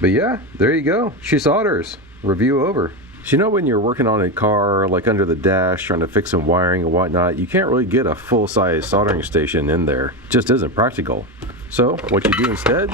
But yeah, there you go. She solders. Review over. So you know when you're working on a car, like under the dash, trying to fix some wiring and whatnot, you can't really get a full-size soldering station in there. It just isn't practical. So what you do instead?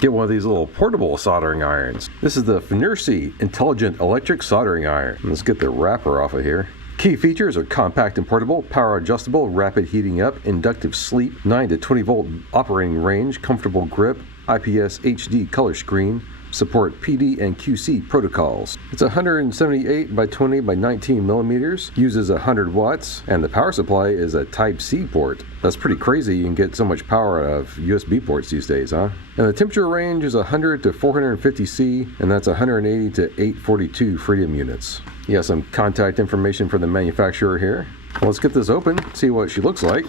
Get one of these little portable soldering irons. This is the FNIRSI Intelligent Electric Soldering Iron. Let's get the wrapper off of here. Key features are compact and portable, power adjustable, rapid heating up, inductive sleep, 9 to 20 volt operating range, comfortable grip, IPS HD color screen, support PD and QC protocols. It's 178 by 20 by 19 millimeters, uses 100 watts, and the power supply is a Type-C port. That's pretty crazy. You can get so much power out of USB ports these days, huh? And the temperature range is 100 to 450 C, and that's 180 to 842 Freedom units. You got some contact information for the manufacturer here. Well, let's get this open, see what she looks like.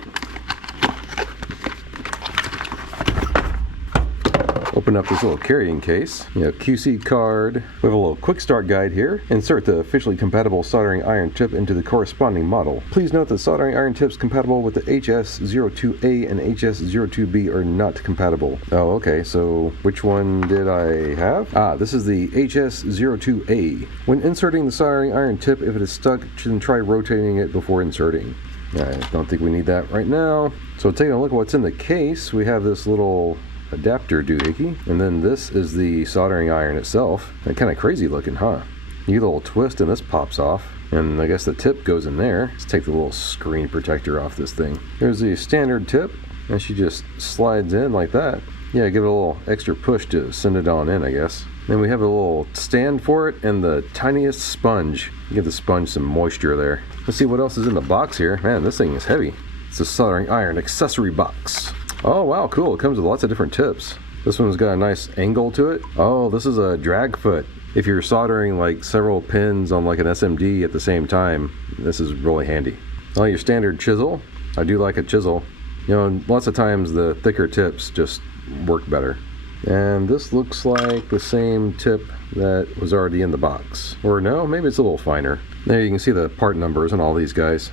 Open up this little carrying case. You have QC card. We have a little quick start guide here. Insert the officially compatible soldering iron tip into the corresponding model. Please note that soldering iron tips compatible with the HS-02A and HS-02B are not compatible. Oh, okay, so which one did I have? This is the HS-02A. When inserting the soldering iron tip, if it is stuck, then try rotating it before inserting. I don't think we need that right now. So taking a look at what's in the case, we have this little adapter doohickey, and then this is the soldering iron itself. Kind of crazy looking, huh? You get a little twist and this pops off, and I guess the tip goes in there. Let's take the little screen protector off this thing. Here's the standard tip, and she just slides in like that. Yeah, give it a little extra push to send it on in, I guess. Then we have a little stand for it and the tiniest sponge. Give the sponge some moisture there. Let's see what else is in the box here. Man, this thing is heavy. It's a soldering iron accessory box. Oh wow, cool. It comes with lots of different tips. This one's got a nice angle to it. Oh, this is a drag foot. If you're soldering like several pins on like an SMD at the same time, this is really handy. Well, your standard chisel. I do like a chisel. You know, lots of times the thicker tips just work better. And this looks like the same tip that was already in the box. Or no, maybe it's a little finer. There you can see the part numbers on all these guys.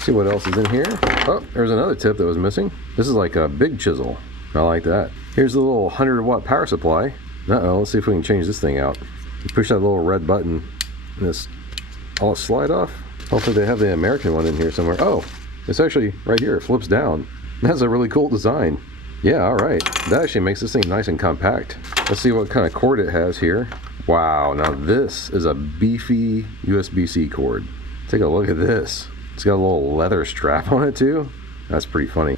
See what else is in here. Oh, there's another tip that was missing. This is like a big chisel. I like that. Here's the little 100-watt power supply. Let's see if we can change this thing out. You push that little red button and this all slide off. Hopefully they have the American one in here somewhere. Oh, it's actually right here. It flips down. That's a really cool design. Yeah, all right. That actually makes this thing nice and compact. Let's see what kind of cord it has here. Wow, now this is a beefy USB-C cord. Take a look at this. It's got a little leather strap on it too. That's pretty funny.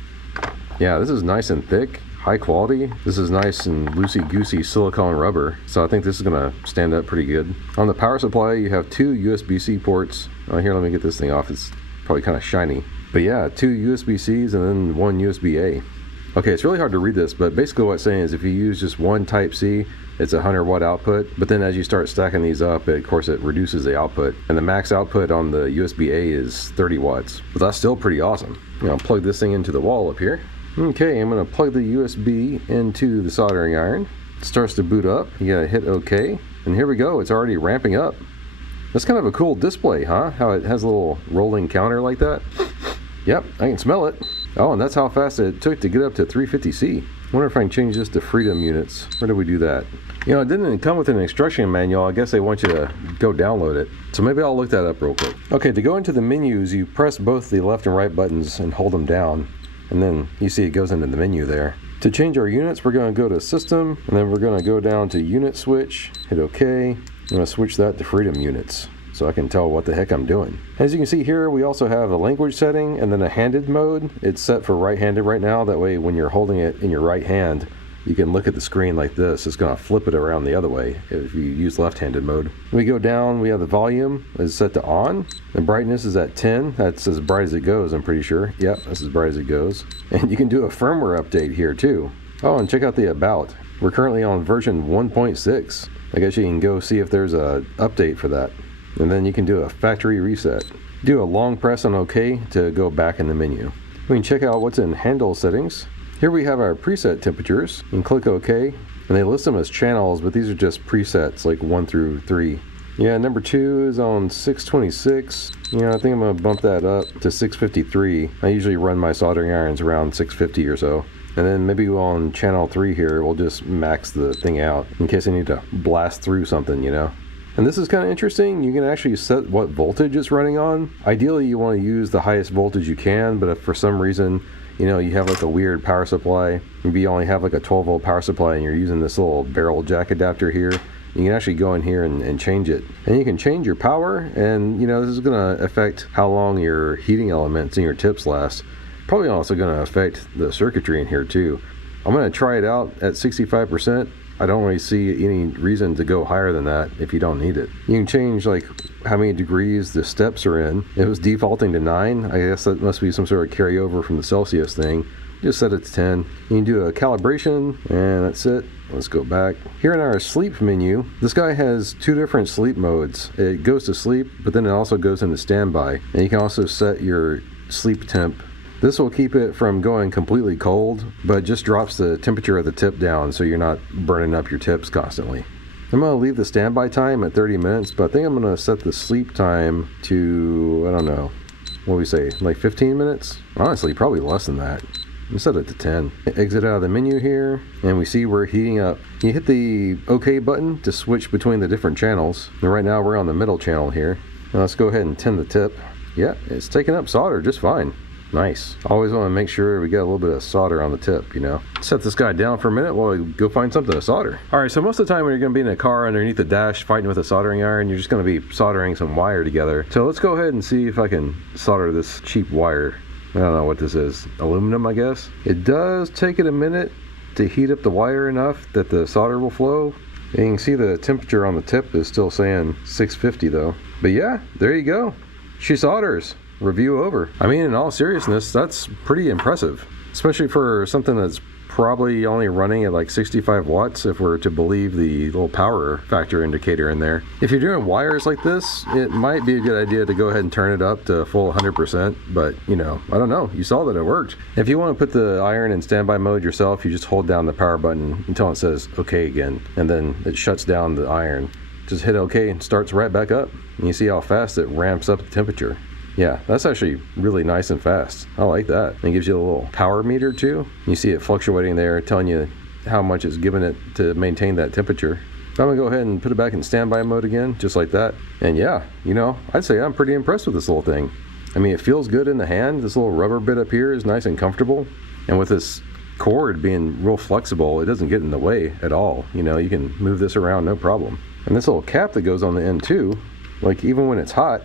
Yeah, this is nice and thick, high quality. This is nice and loosey-goosey silicone rubber. So I think this is gonna stand up pretty good. On the power supply, you have two USB-C ports. Here, let me get this thing off. It's probably kind of shiny. But yeah, two USB-Cs and then one USB-A. Okay, it's really hard to read this, but basically what it's saying is if you use just one Type-C, it's a 100-watt output, but then as you start stacking these up, of course it reduces the output, and the max output on the USB-A is 30 watts. But that's still pretty awesome. I'll plug this thing into the wall up here. Okay, I'm going to plug the USB into the soldering iron. It starts to boot up. You gotta hit OK, and here we go. It's already ramping up. That's kind of a cool display, huh? How it has a little rolling counter like that. Yep, I can smell it. Oh, and that's how fast it took to get up to 350C. I wonder if I can change this to Freedom units. Where do we do that? You know, it didn't come with an instruction manual. I guess they want you to go download it. So maybe I'll look that up real quick. Okay, to go into the menus, you press both the left and right buttons and hold them down. And then you see it goes into the menu there. To change our units, we're going to go to System, and then we're going to go down to Unit Switch, hit OK. I'm going to switch that to Freedom units, so I can tell what the heck I'm doing. As you can see here, we also have a language setting and then a handed mode. It's set for right-handed right now. That way when you're holding it in your right hand, you can look at the screen like this. It's going to flip it around the other way if you use left-handed mode. We go down, we have the volume is set to on. The brightness is at 10. That's as bright as it goes, I'm pretty sure. Yep, that's as bright as it goes. And you can do a firmware update here too. Oh, and check out the about. We're currently on version 1.6. I guess you can go see if there's a update for that. And then you can do a factory reset. Do a long press on OK to go back in the menu. We can check out what's in handle settings. Here we have our preset temperatures. You can click OK, and they list them as channels, but these are just presets like 1 through 3. Yeah, number 2 is on 626. Yeah, I think I'm gonna bump that up to 653. I usually run my soldering irons around 650 or so. And then maybe on channel 3 here, we'll just max the thing out in case I need to blast through something, you know. And this is kind of interesting. You can actually set what voltage it's running on. Ideally, you want to use the highest voltage you can, but if for some reason, you know, you have like a weird power supply, maybe you only have like a 12 volt power supply and you're using this little barrel jack adapter here, you can actually go in here and change it. And you can change your power, and you know, this is going to affect how long your heating elements in your tips last. Probably also going to affect the circuitry in here too. I'm going to try it out at 65%. I don't really see any reason to go higher than that if you don't need it. You can change like how many degrees the steps are in. It was defaulting to 9. I guess that must be some sort of carryover from the Celsius thing. Just set it to 10. You can do a calibration, and that's it. Let's go back. Here in our sleep menu, this guy has 2 different sleep modes. It goes to sleep, but then it also goes into standby. And you can also set your sleep temp. This will keep it from going completely cold, but just drops the temperature of the tip down so you're not burning up your tips constantly. I'm going to leave the standby time at 30 minutes, but I think I'm going to set the sleep time to, I don't know, what do we say, like 15 minutes? Honestly, probably less than that. I'll set it to 10. Exit out of the menu here, and we see we're heating up. You hit the OK button to switch between the different channels. And right now we're on the middle channel here. Now let's go ahead and tin the tip. Yeah, it's taking up solder just fine. Nice. Always want to make sure we got a little bit of solder on the tip, you know. Set this guy down for a minute while we go find something to solder. Alright, so most of the time when you're going to be in a car underneath the dash fighting with a soldering iron, you're just going to be soldering some wire together. So let's go ahead and see if I can solder this cheap wire. I don't know what this is. Aluminum, I guess. It does take it a minute to heat up the wire enough that the solder will flow. And you can see the temperature on the tip is still saying 650 though. But yeah, there you go. She solders. Review over. I mean, in all seriousness, that's pretty impressive, especially for something that's probably only running at like 65 watts if we're to believe the little power factor indicator in there. If you're doing wires like this, it might be a good idea to go ahead and turn it up to full 100%, but you know, I don't know, you saw that it worked. If you want to put the iron in standby mode yourself, you just hold down the power button until it says OK again, and then it shuts down the iron. Just hit OK and starts right back up, and you see how fast it ramps up the temperature. Yeah, that's actually really nice and fast. I like that. And it gives you a little power meter too. You see it fluctuating there, telling you how much it's giving it to maintain that temperature. I'm gonna go ahead and put it back in standby mode again, just like that. And yeah, you know, I'd say I'm pretty impressed with this little thing. I mean, it feels good in the hand. This little rubber bit up here is nice and comfortable. And with this cord being real flexible, it doesn't get in the way at all. You know, you can move this around no problem. And this little cap that goes on the end too, like even when it's hot,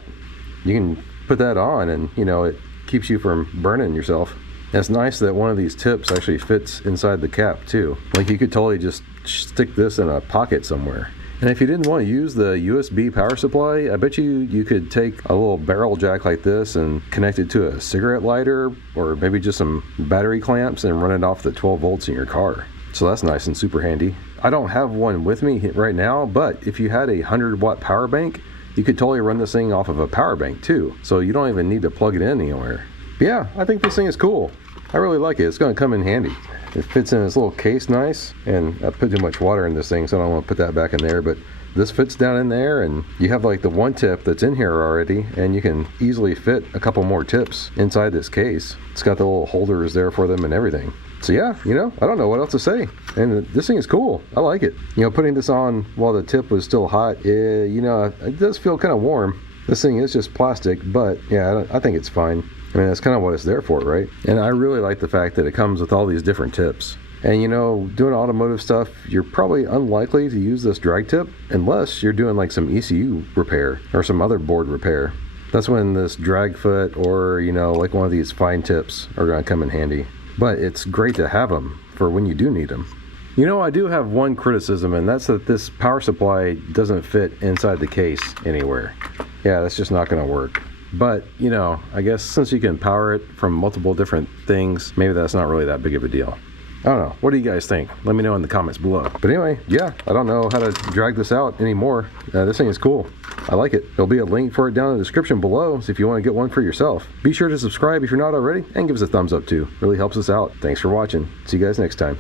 you can put that on and you know, it keeps you from burning yourself. And it's nice that one of these tips actually fits inside the cap too. Like you could totally just stick this in a pocket somewhere. And if you didn't want to use the USB power supply, I bet you could take a little barrel jack like this and connect it to a cigarette lighter or maybe just some battery clamps and run it off the 12 volts in your car. So that's nice and super handy. I don't have one with me right now, but if you had a 100-watt power bank, you could totally run this thing off of a power bank too, so you don't even need to plug it in anywhere. But yeah, I think this thing is cool. I really like it. It's going to come in handy. It fits in this little case nice, and I put too much water in this thing, so I don't want to put that back in there, but this fits down in there, and you have like the one tip that's in here already, and you can easily fit a couple more tips inside this case. It's got the little holders there for them and everything. So yeah, you know, I don't know what else to say. And this thing is cool. I like it. You know, putting this on while the tip was still hot, you know, it does feel kind of warm. This thing is just plastic, but yeah, I think it's fine. I mean, that's kind of what it's there for, right? And I really like the fact that it comes with all these different tips. And you know, doing automotive stuff, you're probably unlikely to use this drag tip unless you're doing like some ECU repair or some other board repair. That's when this drag foot or, you know, like one of these fine tips are going to come in handy. But it's great to have them for when you do need them. You know, I do have one criticism, and that's that this power supply doesn't fit inside the case anywhere. Yeah, that's just not going to work. But, you know, I guess since you can power it from multiple different things, maybe that's not really that big of a deal. I don't know. What do you guys think? Let me know in the comments below. But anyway, yeah, I don't know how to drag this out anymore. This thing is cool. I like it. There'll be a link for it down in the description below, so if you want to get one for yourself. Be sure to subscribe if you're not already, and give us a thumbs up too. Really helps us out. Thanks for watching. See you guys next time.